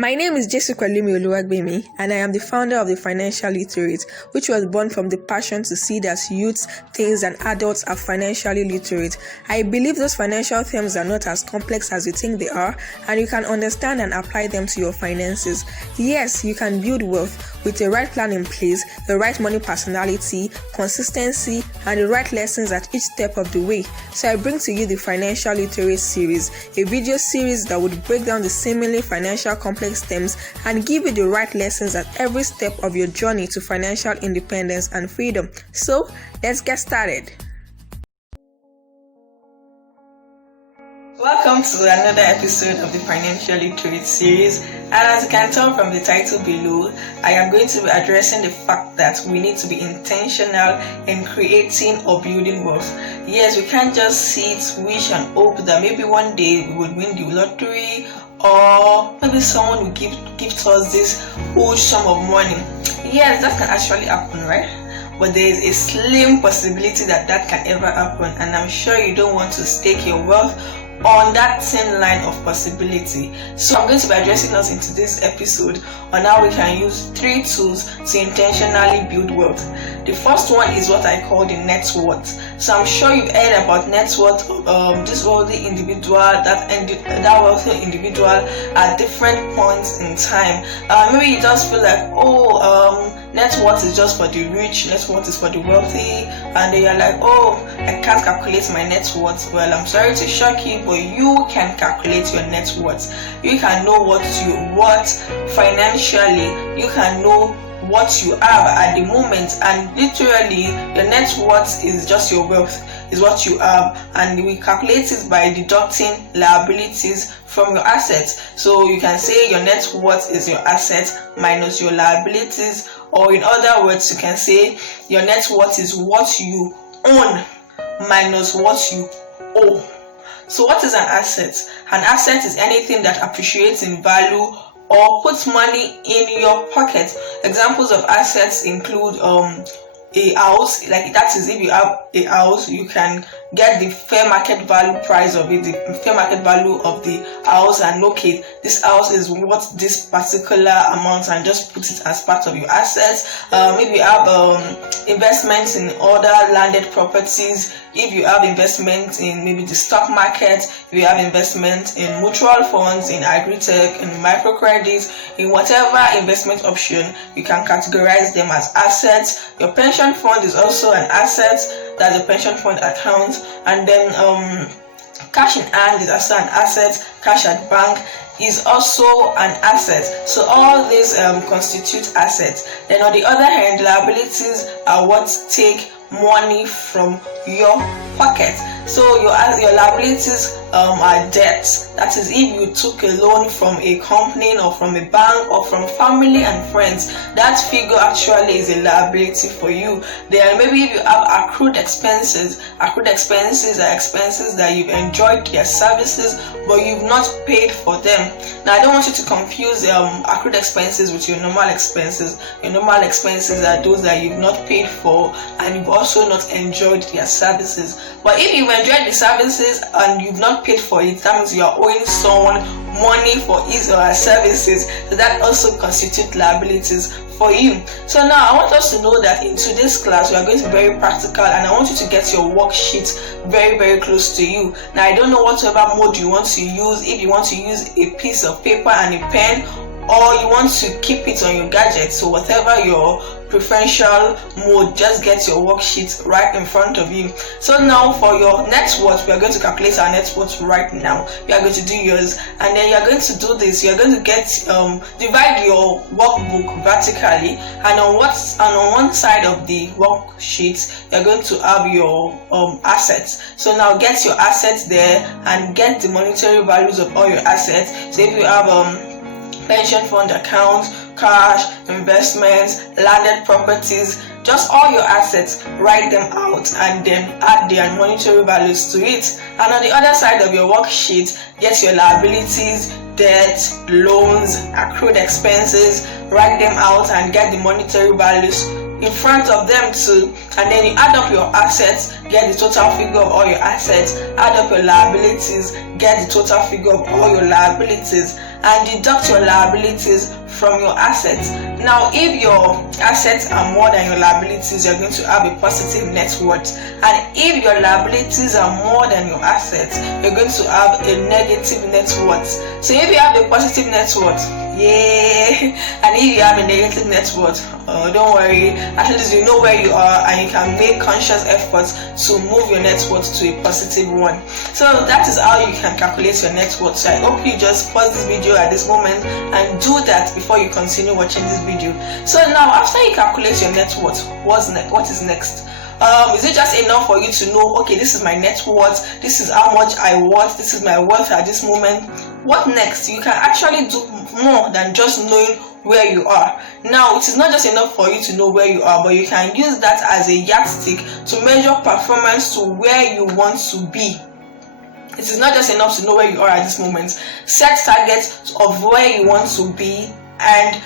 My name is Jessica Limi Oluwagbemi, and I am the founder of the Financial Literate, which was born from the passion to see that youths, teens, and adults are financially literate. I believe those financial terms are not as complex as you think they are, and you can understand and apply them to your finances. Yes, you can build wealth with the right plan in place, the right money personality, consistency, and the right lessons at each step of the way. So I bring to you the Financial Literate series, a video series that would break down the seemingly financial complex terms and give you the right lessons at every step of your journey to financial independence and freedom. So, let's get started. Welcome to another episode of the Financial Literate series, and as you can tell from the title below, I am going to be addressing the fact that we need to be intentional in creating or building wealth. Yes, we can't just sit, wish and hope that maybe one day we would win the lottery, or maybe someone will give us this huge sum of money. Yes, that can actually happen, right? But there is a slim possibility that can ever happen, and I'm sure you don't want to stake your wealth on that thin line of possibility. So I'm going to be addressing us in today's episode on how we can use 3 tools to intentionally build wealth. The first one is what I call the net worth. So I'm sure you've heard about net worth, this wealthy individual, that wealthy individual at different points in time. Maybe you just feel like, net worth is just for the rich, net worth is for the wealthy, and then you're like, I can't calculate my net worth. Well, I'm sorry to shock you, but you can calculate your net worth. You can know what you want financially. You can know what you have at the moment, and literally your net worth is just your wealth, is what you have, and we calculate it by deducting liabilities from your assets. So you can say your net worth is your asset minus your liabilities, or in other words, you can say your net worth is what you own minus what you owe. So what is an asset? An asset is anything that appreciates in value or puts money in your pocket. Examples of assets include a house, like that is if you have a house, you can get the fair market value price of it, the fair market value of the house, and okay, this house is worth this particular amount, and just put it as part of your assets. If you have investments in other landed properties, if you have investments in maybe the stock market, if you have investments in mutual funds, in agri-tech, in microcredits, in whatever investment option, you can categorize them as assets. Your pension fund is also an asset, that's the pension fund account. And then cash in hand is also an asset. Cash at bank is also an asset. So all these constitute assets. Then on the other hand, liabilities are what take money from your pocket. So your liabilities are debts. That is, if you took a loan from a company or from a bank or from family and friends, that figure actually is a liability for you. Then maybe if you have accrued expenses are expenses that you've enjoyed their services but you've not paid for them. Now, I don't want you to confuse accrued expenses with your normal expenses. Your normal expenses are those that you've not paid for and you've also not enjoyed their services. But if you've enjoyed the services and you've not paid for it, that means you are owing someone money for his or her services. So that also constitutes liabilities for you. So now I want us to know that in today's class we are going to be very practical, and I want you to get your worksheet very, very close to you. Now, I don't know whatever mode you want to use, if you want to use a piece of paper and a pen, or you want to keep it on your gadget. So whatever your preferential mode, just get your worksheet right in front of you. So now for your net worth, we are going to calculate our net worth right now. You are going to do yours, and then you are going to do this. You are going to get divide your workbook vertically, and on one side of the worksheet you are going to have your assets. So now get your assets there and get the monetary values of all your assets. So if you have pension fund accounts, cash, investments, landed properties, just all your assets, write them out and then add their monetary values to it. And on the other side of your worksheet, get your liabilities, debt, loans, accrued expenses, write them out and get the monetary values in front of them too, and then you add up your assets, get the total figure of all your assets, add up your liabilities, get the total figure of all your liabilities, and deduct your liabilities from your assets. Now, if your assets are more than your liabilities, you're going to have a positive net worth, and if your liabilities are more than your assets, you're going to have a negative net worth. So if you have a positive net worth, yeah, and if you have a negative net worth, don't worry, at least you know where you are and you can make conscious efforts to move your net worth to a positive one. So that is how you can calculate your net worth. So I hope you just pause this video at this moment and do that before you continue watching this video. So now, after you calculate your net worth, what is next? Is it just enough for you to know, okay, this is my net worth, this is how much I worth, this is my worth at this moment? What next? You can actually do more than just knowing where you are. Now, it is not just enough for you to know where you are, but you can use that as a yardstick to measure performance to where you want to be. It is not just enough to know where you are at this moment. Set targets of where you want to be and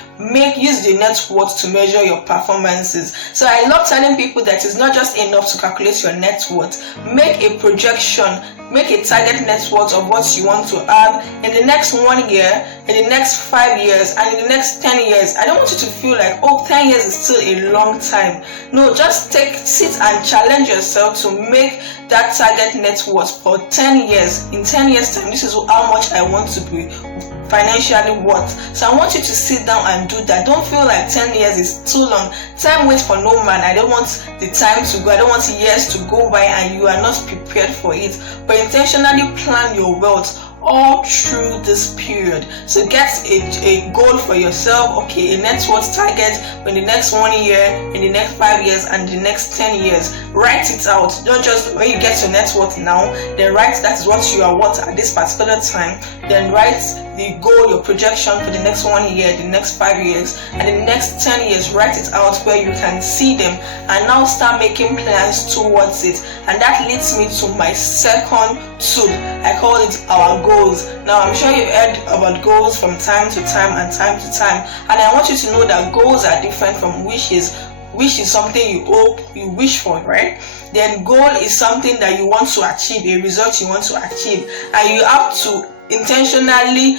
use the net worth to measure your performances. So I love telling people that it's not just enough to calculate your net worth. Make a projection, make a target net worth of what you want to have in the next 1 year, in the next 5 years, and in the next 10 years. I don't want you to feel like, oh, 10 years is still a long time. No, just sit and challenge yourself to make that target net worth for 10 years. In 10 years time, this is how much I want to be financially worth. So I want you to sit down and do that. Don't feel like 10 years is too long. Time waits for no man. I don't want the time to go. I don't want years to go by and you are not prepared for it. But intentionally plan your wealth all through this period. So get a goal for yourself, okay, a net worth target in the next 1 year, in the next 5 years, and the next 10 years. Write it out. Don't just, when you get your net worth now, then write that is what you are worth at this particular time. Then write the goal, your projection for the next 1 year, the next 5 years, and the next 10 years. Write it out where you can see them, and now start making plans towards it. And that leads me to my second tool. I call it our goals. Now, I'm sure you've heard about goals from time to time, and I want you to know that goals are different from wishes. Wish is something you hope, you wish for, right? Then goal is something that you want to achieve, a result you want to achieve, and you have to intentionally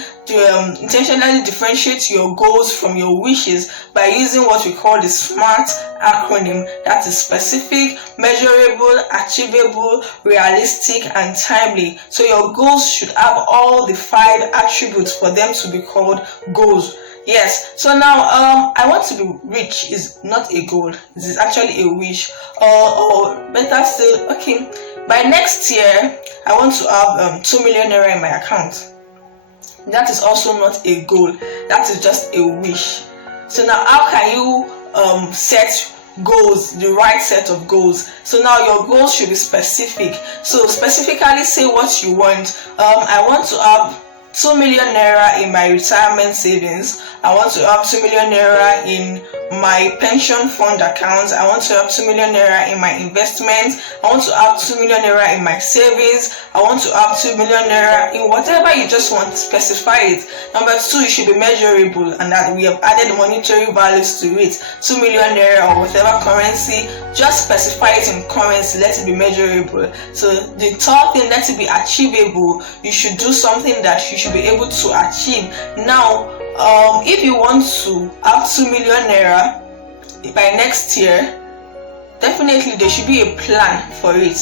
differentiate your goals from your wishes by using what we call the SMART acronym. That is specific, measurable, achievable, realistic, and timely. So your goals should have all the 5 attributes for them to be called goals. Yes, so now I want to be rich is not a goal, it is actually a wish, or better still, okay, by next year I want to have 2 million naira in my account. That is also not a goal, that is just a wish. So now how can you set goals, the right set of goals? So now your goals should be specific. So specifically say what you want. I want to have 2 million naira in my retirement savings. I want to have 2 million naira in my pension fund account. I want to have 2 million naira in my investments. I want to have 2 million naira in my savings. I want to have 2 million naira in whatever you just want. Specify it. Number 2, it should be measurable, and that we have added monetary values to it. 2 million naira or whatever currency, just specify it in currency. Let it be measurable. So the third thing, let it be achievable. You should do something that you should be able to achieve. Now, if you want to have 2 million naira by next year, definitely there should be a plan for it.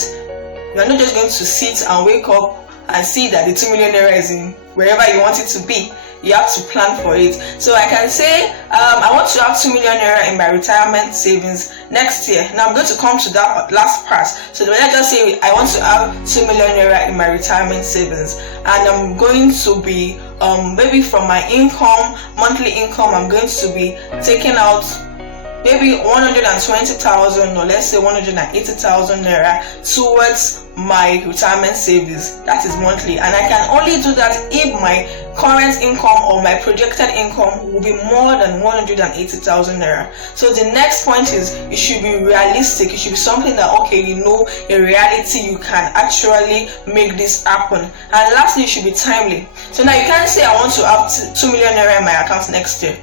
You're not just going to sit and wake up and see that the 2 million naira is in wherever you want it to be. You have to plan for it. So I can say I want to have 2 million naira in my retirement savings next year. Now I'm going to come to that last part. So let's just say I want to have 2 million naira in my retirement savings, and I'm going to be maybe from my income, monthly income, I'm going to be taking out maybe 120,000 or let's say 180,000 naira towards my retirement savings. That is monthly, and I can only do that if my current income or my projected income will be more than 180,000 naira. So the next point is it should be realistic. It should be something that, okay, you know, in reality you can actually make this happen. And lastly, it should be timely. So now you can't say I want to have 2 million naira in my account next year.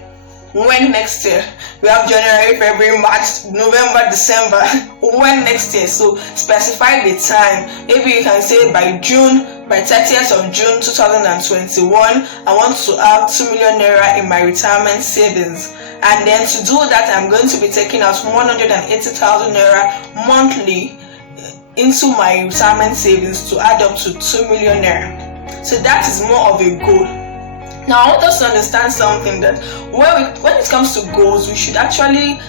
When next year? We have January, February, March, November, December. When next year? So specify the time. Maybe you can say by June, by 30th of June 2021, I want to have 2 million naira in my retirement savings. And then to do that, I'm going to be taking out 180,000 naira monthly into my retirement savings to add up to 2 million naira. So that is more of a goal. Now, I want us to understand something, that when it comes to goals, we should actually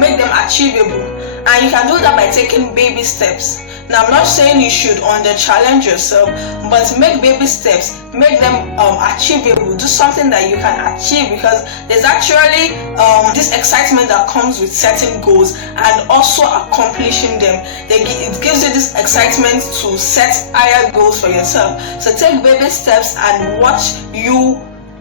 make them achievable. And you can do that by taking baby steps. Now, I'm not saying you should under-challenge yourself, but make baby steps, make them achievable. Do something that you can achieve, because there's actually this excitement that comes with setting goals and also accomplishing them. It gives you this excitement to set higher goals for yourself. So take baby steps and watch you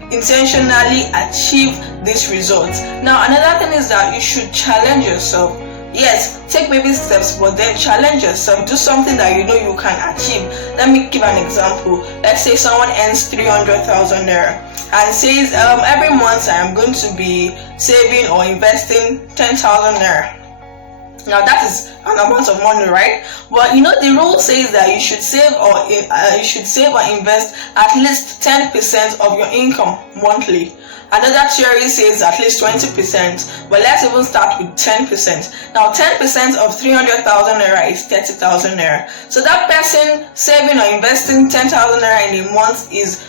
intentionally achieve these results. Now, another thing is that you should challenge yourself. Yes, take baby steps, but then challenge yourself. Do something that you know you can achieve. Let me give an example. Let's say someone earns 300,000 naira and says, every month I am going to be saving or investing 10,000 naira. Now that is an amount of money, right? But you know, the rule says that you should save or invest at least 10% of your income monthly. Another theory says at least 20%, but let's even start with 10%. Now 10% of 300,000 naira is 30,000 naira. So that person saving or investing 10,000 naira in a month is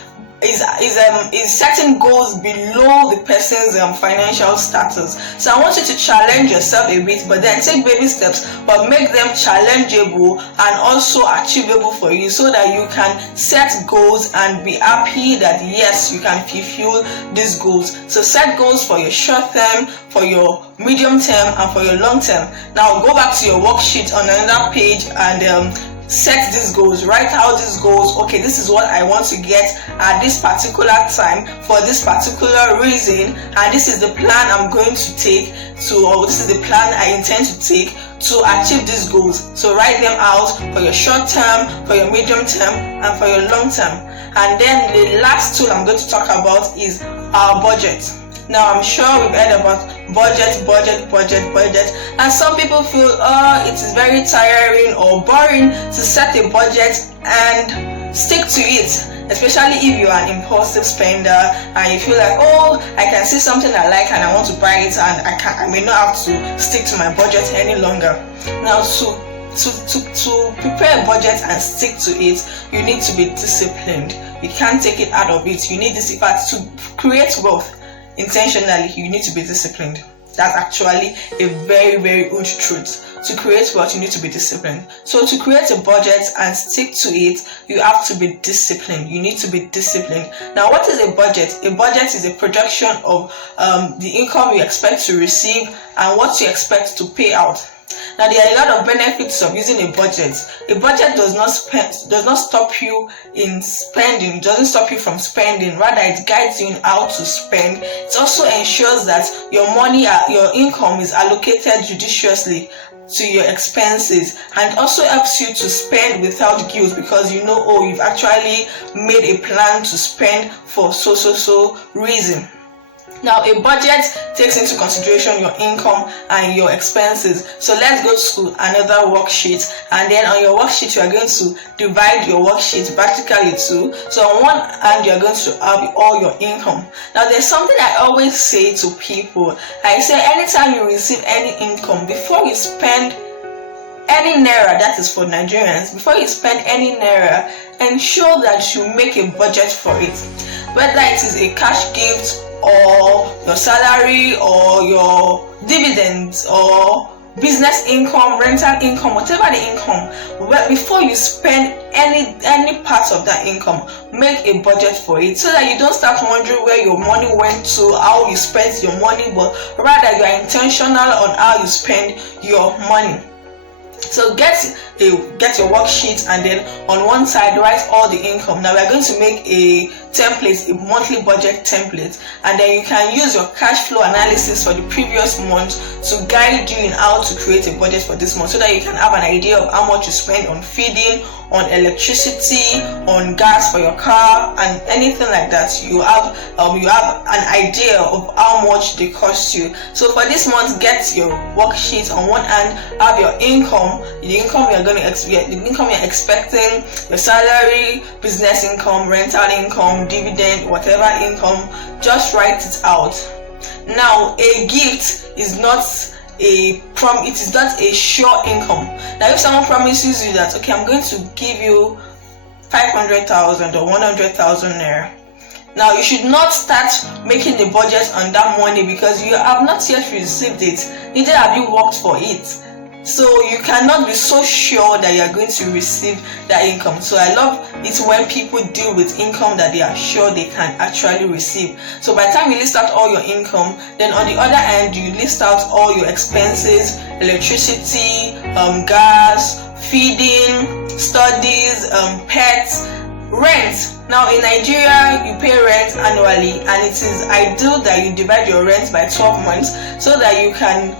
setting goals below the person's financial status. So I want you to challenge yourself a bit, but then take baby steps, but make them challengeable and also achievable for you, so that you can set goals and be happy that yes, you can fulfill these goals. So set goals for your short term, for your medium term, and for your long term. Now go back to your worksheet on another page and set these goals. Write out these goals. Okay, this is what I want to get at this particular time for this particular reason, and this is the plan I'm going to take or this is the plan I intend to take to achieve these goals. So write them out for your short term, for your medium term, and for your long term. And then the last tool I'm going to talk about is our budget. Now I'm sure we've heard about budget, and some people feel it is very tiring or boring to set a budget and stick to it, especially if you are an impulsive spender and you feel like, I can see something I like and I want to buy it, and I may not have to stick to my budget any longer. Now to prepare a budget and stick to it, you need to be disciplined. You can't take it out of it. You need this, in fact, to create wealth intentionally, you need to be disciplined. That's actually a very, very huge truth. To create wealth, you need to be disciplined. So to create a budget and stick to it, you have to be disciplined. You need to be disciplined. Now, what is a budget? A budget is a projection of the income you expect to receive and what you expect to pay out. Now, there are a lot of benefits of using a budget. A budget does not stop you in spending. It doesn't stop you from spending. Rather, it guides you in how to spend. It also ensures that your income is allocated judiciously to your expenses, and also helps you to spend without guilt, because you know, you've actually made a plan to spend for so reason. Now, a budget takes into consideration your income and your expenses. So let's go to another worksheet, and then on your worksheet you are going to divide your worksheet vertically too. So on one hand you are going to have all your income. Now, there's something I always say to people. I say, anytime you receive any income, before you spend any naira, that is for Nigerians, before you spend any naira, ensure that you make a budget for it. Whether it is a cash gift or your salary or your dividends or business income, rental income, whatever the income, before you spend any part of that income, make a budget for it, so that you don't start wondering where your money went to, how you spent your money, but rather you are intentional on how you spend your money. So get your worksheet, and then on one side write all the income. Now we are going to make a template, a monthly budget template, and then you can use your cash flow analysis for the previous month to guide you in how to create a budget for this month, so that you can have an idea of how much you spend on feeding, on electricity, on gas for your car, and anything like that. You have an idea of how much they cost you. So for this month, get your worksheet. On one hand, have your income, the income you're expecting, your salary, business income, rental income, dividend, whatever income. Just write it out. Now, a gift is not it is not a sure income. Now, if someone promises you that, okay, I'm going to give you 500,000 or 100,000 naira, now you should not start making the budget on that money, because you have not yet received it, neither have you worked for it. So you cannot be so sure that you are going to receive that income. So I love it when people deal with income that they are sure they can actually receive. So by the time you list out all your income, then on the other end, you list out all your expenses: electricity, gas, feeding, studies, pets, rent. Now in Nigeria, you pay rent annually, and it is ideal that you divide your rent by 12 months so that you can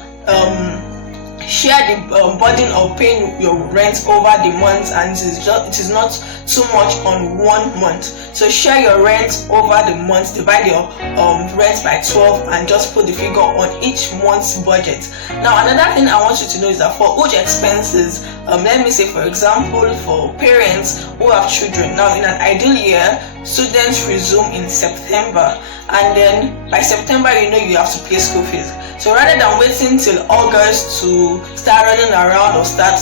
share the burden of paying your rent over the months, and it is not too much on 1 month. So share your rent over the month, divide your rent by 12, and just put the figure on each month's budget. Now another thing I want you to know is that for huge expenses, let me say for example, for parents who have children, now in an ideal year, students resume in September, and then by September you have to pay school fees. So rather than waiting till August to start running around or start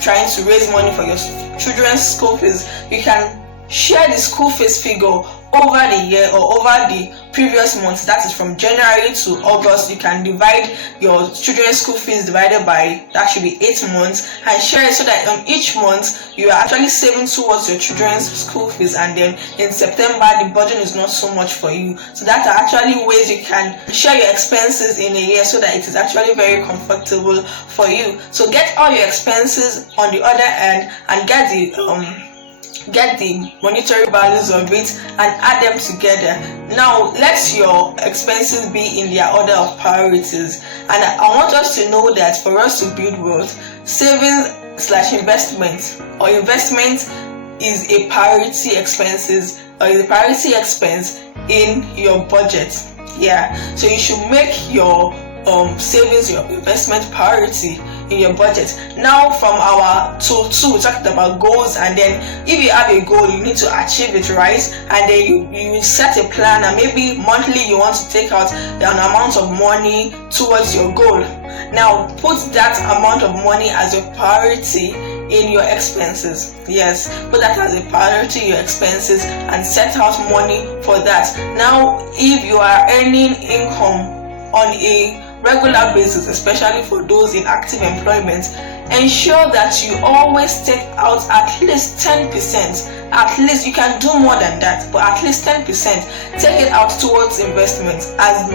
trying to raise money for your children's school fees, you can share the school fees figure over the year or over the previous month. That is from January to August. You can divide your children's school fees divided by, that should be 8 months, and share it so that on each month you are actually saving towards your children's school fees, and then in September the burden is not so much for you. So that are actually ways you can share your expenses in a year so that it is actually very comfortable for you. So get all your expenses on the other end and get the monetary values of it and add them together. Now let your expenses be in their order of priorities, and I want us to know that for us to build wealth, savings/investment or investment is a priority expenses or is a priority expense in your budget. So you should make your savings, your investment priority in your budget. Now from our tool 2, we talked about goals, and then if you have a goal, you need to achieve it, right? And then you set a plan, and maybe monthly you want to take out an amount of money towards your goal. Now put that amount of money as your priority in your expenses. Yes, put that as a priority in your expenses and set out money for that. Now if you are earning income on a regular basis, especially for those in active employment, ensure that you always take out at least 10%. At least, you can do more than that, but at least 10%. Take it out towards investment. As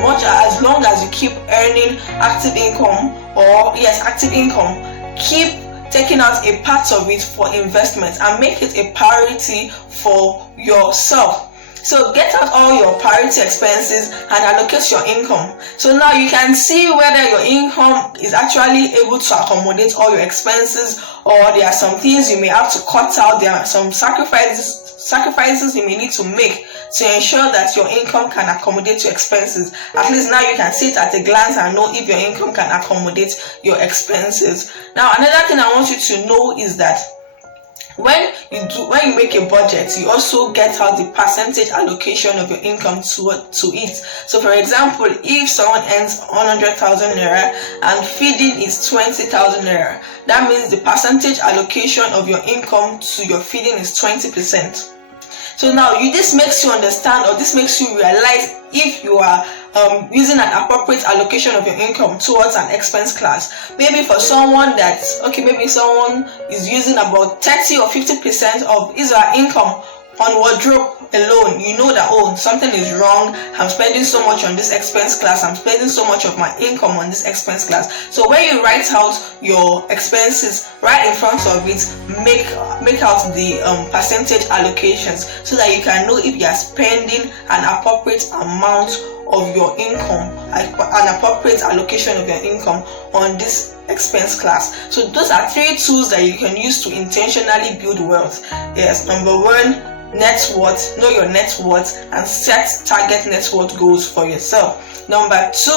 long as you keep earning active income, keep taking out a part of it for investment and make it a priority for yourself. So get out all your priority expenses and allocate your income. So now you can see whether your income is actually able to accommodate all your expenses, or there are some things you may have to cut out. There are some sacrifices you may need to make to ensure that your income can accommodate your expenses. At least now you can see it at a glance and know if your income can accommodate your expenses. Now another thing I want you to know is that when you make a budget, you also get out the percentage allocation of your income to it. So for example, if someone earns 100,000 naira and feeding is 20,000 naira, that means the percentage allocation of your income to your feeding is 20%. So now this makes you understand, or this makes you realize if you are using an appropriate allocation of your income towards an expense class. Maybe for someone maybe someone is using about 30 or 50% of his or her income On wardrobe alone, you know that, oh, something is wrong, I'm spending so much on this expense class, I'm spending so much of my income on this expense class. So when you write out your expenses, right in front of it, make out the percentage allocations, so that you can know if you are spending an appropriate amount of your income, an appropriate allocation of your income on this expense class. So those are 3 tools that you can use to intentionally build wealth. Yes, number 1, net worth. Know your net worth and set target net worth goals for yourself. Number 2,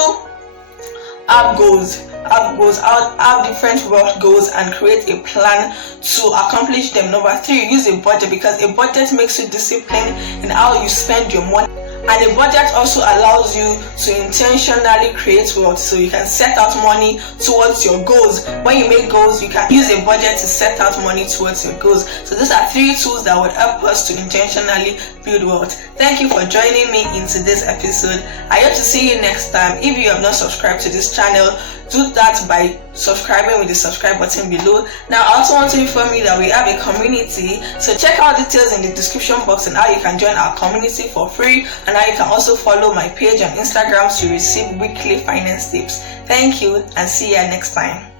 have goals. Have different wealth goals and create a plan to accomplish them. Number 3, use a budget, because a budget makes you disciplined in how you spend your money. And a budget also allows you to intentionally create wealth, so you can set out money towards your goals. When you make goals, you can use a budget to set out money towards your goals. So these are 3 tools that would help us to intentionally build wealth. Thank you for joining me in today's episode. I hope to see you next time. If you have not subscribed to this channel, do that by subscribing with the subscribe button below. Now, I also want to inform you that we have a community, so check out details in the description box and how you can join our community for free, and how you can also follow my page on Instagram to receive weekly finance tips. Thank you, and see you next time.